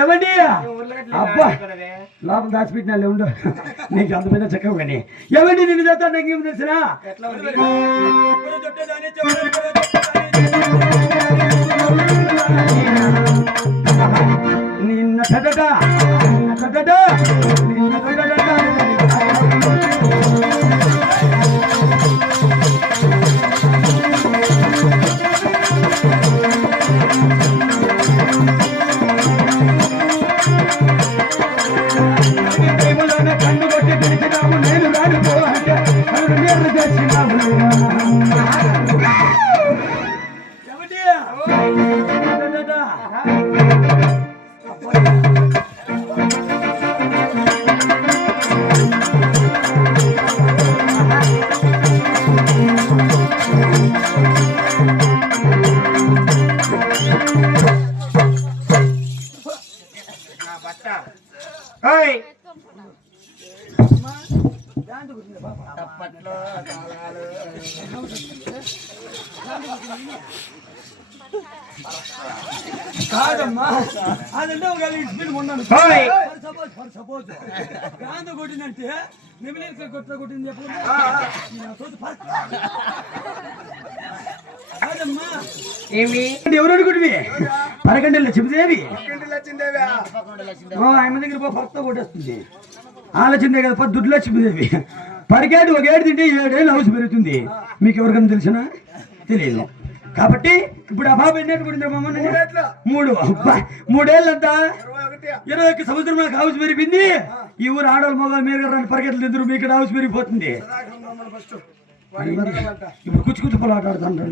ఏమండి అబ్బా లోపల దాచిపెట్టినా ఉండు నీకు అంత మీద చక్కవు కానీ ఏమండి నిన్ను చేస్తా నాకు ఏమి తెలిసినా నిన్న కన్ను కొట్టి పిలిచినాము నేను రాడుకో అంటే నేను చేసినాము కాదమ్మా అదంటే ఒక స్పీడ్ ఉన్నాను సపోజ్ గాంధీ కొట్టిందంటే నిమిలి కొట్టింది చెప్పు కాదమ్మా ఏమి ఎవరు అనుకుంటువి పరగంటలో చెబుదేవి ఆయన దగ్గర భర్త కొట్టేస్తుంది ఆలోచనే కదా దుడ్లో చెబుదేవి పరిగేడు ఒక ఏడు తింటే 7 ఏళ్ళు హౌస్ పెరుగుతుంది మీకు ఎవరికైనా తెలిసినా తెలియదు కాబట్టి ఇప్పుడు ఆ బాబు ఎన్నట్టు పడింది మమ్మల్ని 3 అంతా 21 సంవత్సరం నాకు హౌస్ పెరిగింది ఈ ఊరు ఆడవాళ్ళు మగవాళ్ళు మీరు పరిగెట్లు తిందరు మీకు హౌస్ పెరిగిపోతుంది ఇప్పుడు కుచ్చు పొలాట ఆడుతుంటారు